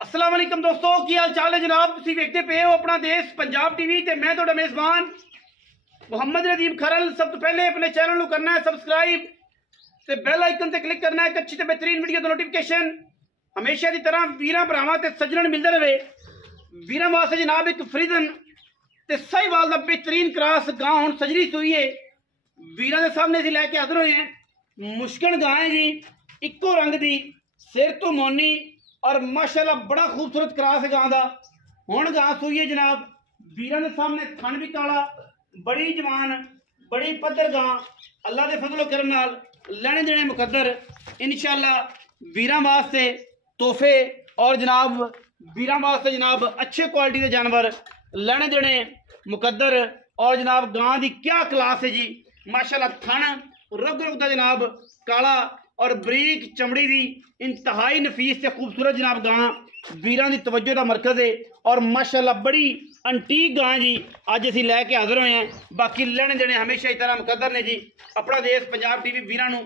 अस्सलाम वालेकुम दोस्तों, की हाल चाल है जनाब। तुसीं वेखदे पे हो अपना देश पंजाब टीवी ते मैं तुहाडा मेज़बान मुहम्मद नदीम खरल। सब तो पहले अपने चैनल को करना है सबसक्राइब ते बेल आइकन ते क्लिक करना है। एक अच्छी ते बेहतरीन वीडियो दा नोटिफिकेशन हमेशा की तरह वीरां भरावां ते सज्जणां मिलदे रहे। वीरां वास्ते जनाब एक फ्रीदन ते साहिवाल दा बेहतरीन क्रॉस गां हुण सजरी सूई है। वीरां दे सामने असीं लैके हाज़र होए हैं। मुश्किल गां है जी, इक्को रंग दी, सिर तो मोनी और माशाल्लाह बड़ा खूबसूरत क्रॉस गां दा। हुण गां सूई है जनाब। वीरां दे सामने थन भी काला, बड़ी जवान, बड़ी पद्धर गां। अल्लाह दे फजलो करम नाल लैने देने मुकद्दर इंशाल्लाह वीरां वास्ते तोहफे और जनाब वीरां वास्ते जनाब अच्छे क्वालिटी के जानवर लैने देने मुकद्दर। और जनाब गां दी क्या क्लास है जी, माशाल्लाह थन रग रग दा जनाब काला और बरीक चमड़ी दी इंतहाई नफीस से खूबसूरत जनाब गां वीरां दी तवज्जो दा मरकज़ है। और माशाल्लाह बड़ी अंटीक गां जी अज असीं लैके हाज़र होए हैं। बाकी लैने देने हमेशा ही तरह मुकद्दर ने जी। अपना देश पंजाब टीवी वीरां नूं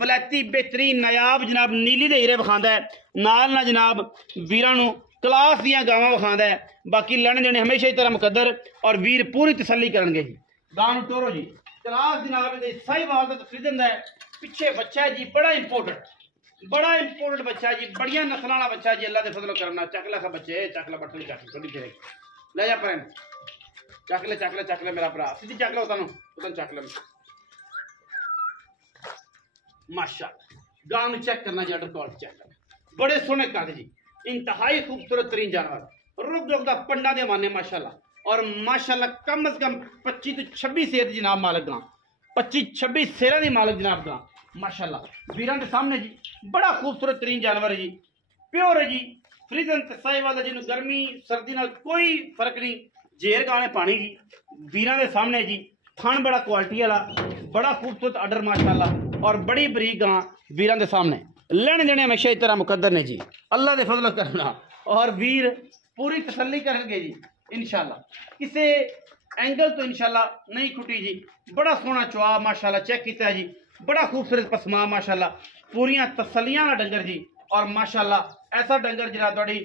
वलैती बेहतरीन नायाब जनाब नीली दे हीरे विखांदा है, नाल ना जनाब वीरां नूं क्लास दियां गावां विखांदा है। बाकी लैने देने हमेशा ही तरह मुकद्दर और वीर पूरी तसल्ली करनगे जी। गां नूं टोरो जी, क्लास जनाब दे साहिवाल दा तफरीदन दा पिछे बच्चा है जी, बड़ा इंपोर्टेंट बच्चा है जी, बढ़िया नस्ल वाला बच्चा जी। अल्लाह के फजलो करना चकला सा बच्चे चकला बटन चक थोड़ी देर ले जा पर चकले मेरा भरा सीधी चकला उतन चकले माशाल्लाह। गां नूं चेक करना जी, अडर क्वालिटी चेक करना, बड़े सोहने कद जी, इंतहाई खूबसूरत तरीन जानवर रुक रुक दा पंडा दे माने माशाल्लाह। और माशाल्लाह कम अज कम 25 तो 26 सेर जनाब मालक गां, 25-26 सेरा दी मालक जनाब गां माशाल्लाह। वीरां दे सामने जी बड़ा खूबसूरत तरीन जानवर है जी, प्योर है जी, फ्रीजन ते साहिवाल जिन्होंने गर्मी सर्दी नाल कोई फर्क नहीं। जेर गाने पानी जी वीरां दे सामने जी। थन बड़ा क्वालिटी वाला, बड़ा खूबसूरत आर्डर माशाल्लाह और बड़ी बरीक गां वीरां दे सामने लेने देने हमेशा इस तरह मुकद्दर ने जी। अल्लाह दे फजल करना और वीर पूरी तसल्ली करेंगे जी इंशाल्लाह। किसी एंगल तो इंशाल्लाह नहीं खुटी जी। बड़ा सोहना चुआ माशाल्लाह चेक किया जी, बड़ा खूबसूरत पसमा माशाल्लाह, पूरियां तसलियां वाला डंगर जी। और माशाल्लाह ऐसा डंगर जरा थोड़ी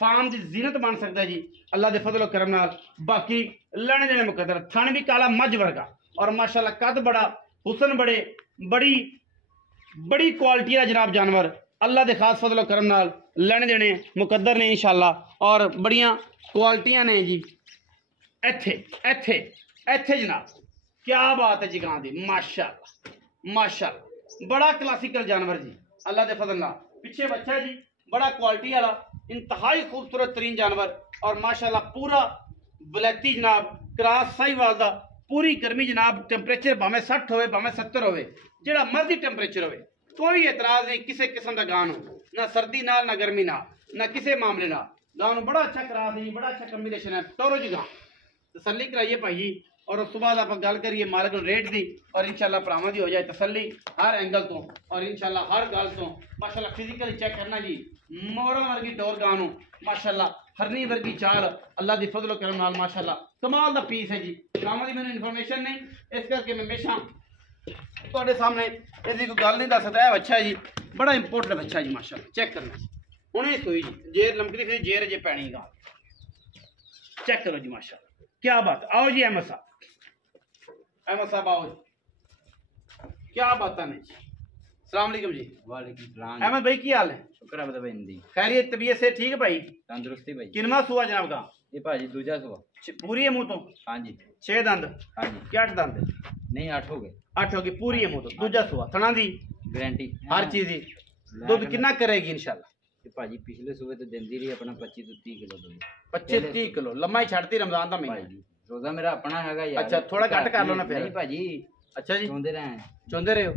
फार्म की जीनत बन सकता है जी अल्लाह के फजलो करम नाल। बाकी लैने देने मुकद्दर, थन भी काला मझ वर्गा और माशाल्लाह कद बड़ा, हुसन बड़े, बड़ी क्वालिटी का जनाब जानवर अल्लाह के खास फजलो करम नाल लैने देने मुकद्दर ने इंशाल्लाह। और बड़ियां क्वालिटियां ने जी। इत्थे जनाब क्या बात है जी गां दी माशाल्लाह बड़ा क्लासिकल जानवर जी अल्लाह के फजल नाल। पिछे बच्चा है जी, बड़ा क्वालिटी वाला इंतहाई खूबसूरत तरीन जानवर और माशाल्लाह पूरा वलैती जनाब क्रॉस साहिवाल दा। पूरी गर्मी जनाब, टेंपरेचर भावें 60 होवे भावें 70 होवे, जिहड़ा मर्जी टेंपरेचर होवे, कोई एतराज नहीं किसी किस्म का गां नूं, ना सर्दी नाल ना गर्मी नाल ना किसी मामले नाल। गां नूं बड़ा अच्छा क्रॉस है जी, बड़ा अच्छा कॉम्बिनेशन है। टोरो जी गां तसल्ली कराइए भाई जी। और उस बाद आप गल करिए मालक रेट दी और इंशाल्लाह भरावां दी हो जाए तसल्ली हर एंगल तो और इंशाल्लाह हर गल तो माशाल्लाह फिजिकली चेक करना जी। मोरा वर्गी टोर गां नूं माशाल्लाह, हरनी वर्गी चाल अल्लाह दी फजलो करम नाल माशाल्लाह कमाल दा पीस है जी। गावां दी मैनूं इन्फॉर्मेशन नहीं, इस करके मैं हमेशा तुहाडे सामने इसदी कोई गल नहीं दस सकदा। बच्चा है जी, बड़ा इंपोर्टेंट बच्चा जी माशाल्लाह। चेक करना जी, हुणे सोई जी, जेर लमकदी फिर जेर जे पैनी गां चेक करो जी माशाल्लाह क्या बात। आओ जी अहमद साहब आओ जी, क्या बात है जी। सलाम अलैकुम जी। वालेकुम सलाम। अहमद भाई की हाल है? शुक्र है बता इंदी खैरियत तबीयत से ठीक है भाई? तंदुरुस्ती भाई। किनवा सुआ जनाब का? ये भाजी दूजा सुआ। पूरी है मुंह तो? हाँ जी। 6 दंद? हाँ जी। क्या 8 दंद? नहीं 8 हो गए। 8 हो गई, पूरी है मुंह तो। दूजा सुआ थना दी गारंटी हर चीज दी। दूध कितना करेगी इंशाल्लाह? ये भाजी पिछले सुबह तो देंदी रही अपना 25 तो 30 किलो दूध। 25-30 किलो लम्मा ही छाड़ती रमजान का महीना भाई रोजा मेरा अपना हैगा यार। अच्छा थोड़ा घट कर लो ना फिर। नहीं भाजी। अच्छा जी चोंदे रहे चुंदे रहे हो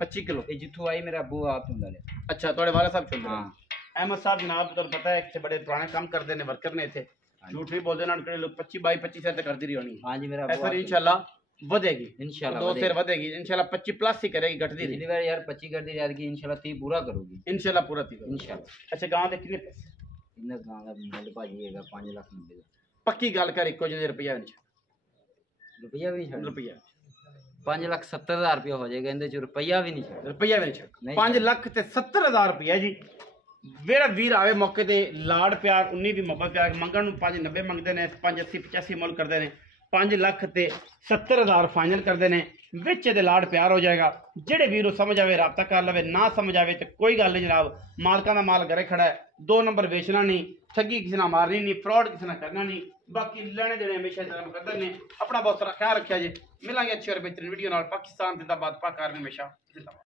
25 किलो। ये जिथों आई मेरा अबू आप चुंदा रहे। अच्छा थोड़े वाला साहब चुंदे। हाँ अहमद साहब जनाब तो पता है कि बड़े पुराने काम करते हैं, वर्कर ने थे, झूठ भी बोलते ना 25-22-25 से करती रही होनी। हाँ जी मेरा ऐसा इंशाल्लाह बढ़ेगी इंशाल्लाह 2 सेर बढ़ेगी इंशाल्लाह 25 प्लस ही करेगी, घटती पिछली बार यार 25 कर दी यार की इंशाल्लाह 30 पूरा करोगी इंशाल्लाह पूरा 30 इंशाल्लाह। अच्छा गांव दे कितने पैसे? इन्ना गांव का मुੱਲ भाजी हैगा 5,90,000। पक्की गल कर इको जिहे रुपया रुपया भी छड़ रुपया 5,70,000 रुपया हो जाएगा, इंदे च रुपया भी नहीं छड़ रुपया भी नहीं छक नहीं 5,70,000 रुपया जी ਜਿਹੜਾ ਵੀਰ ਆਵੇ ਮੌਕੇ ਤੇ ਲਾੜ ਪਿਆਰ 19 ਵੀ ਮੁਹੱਬਤ ਪਿਆਰ ਮੰਗਣ ਨੂੰ 590 ਮੰਗਦੇ ਨੇ 580 85 ਮੁੱਲ ਕਰਦੇ ਨੇ 5 ਲੱਖ ਤੇ 70,000 ਫਾਈਨਲ ਕਰਦੇ ਨੇ ਵਿੱਚ ਇਹਦੇ ਲਾੜ ਪਿਆਰ ਹੋ ਜਾਏਗਾ। ਜਿਹੜੇ ਵੀਰ ਨੂੰ ਸਮਝ ਆਵੇ ਰਾਬਤਾ ਕਰ ਲਵੇ, ਨਾ ਸਮਝ ਆਵੇ ਤੇ ਕੋਈ ਗੱਲ ਨਹੀਂ ਜਨਾਬ, ਮਾਲਕਾਂ ਦਾ ਮਾਲ ਘਰੇ ਖੜਾ ਹੈ। 2 ਨੰਬਰ ਵੇਚਣਾ ਨਹੀਂ, ਠੱਗੀ ਕਿਸੇ ਨਾਲ ਮਾਰਨੀ ਨਹੀਂ, ਫਰਾਡ ਕਿਸੇ ਨਾਲ ਕਰਨਾ ਨਹੀਂ। ਬਾਕੀ ਲੈਣੇ ਦੇਣੇ ਹਮੇਸ਼ਾ ਦਾ ਮੁਕੱਦਰ ਨੇ। ਆਪਣਾ ਬਹੁਤ ਸਾਰਾ ਖਿਆਲ ਰੱਖਿਆ ਜੇ। ਮਿਲਾਂਗੇ ਅੱਛੀ ਔਰ ਬਿਹਤਰੀਨ ਵੀਡੀਓ ਨਾਲ। ਪਾਕਿਸਤਾਨ ਜ਼ਿੰਦਾਬਾਦ, ਪਾਕ ਆਰਮੀ ਹਮੇਸ਼ਾ ਜ਼ਿੰਦਾਬਾਦ।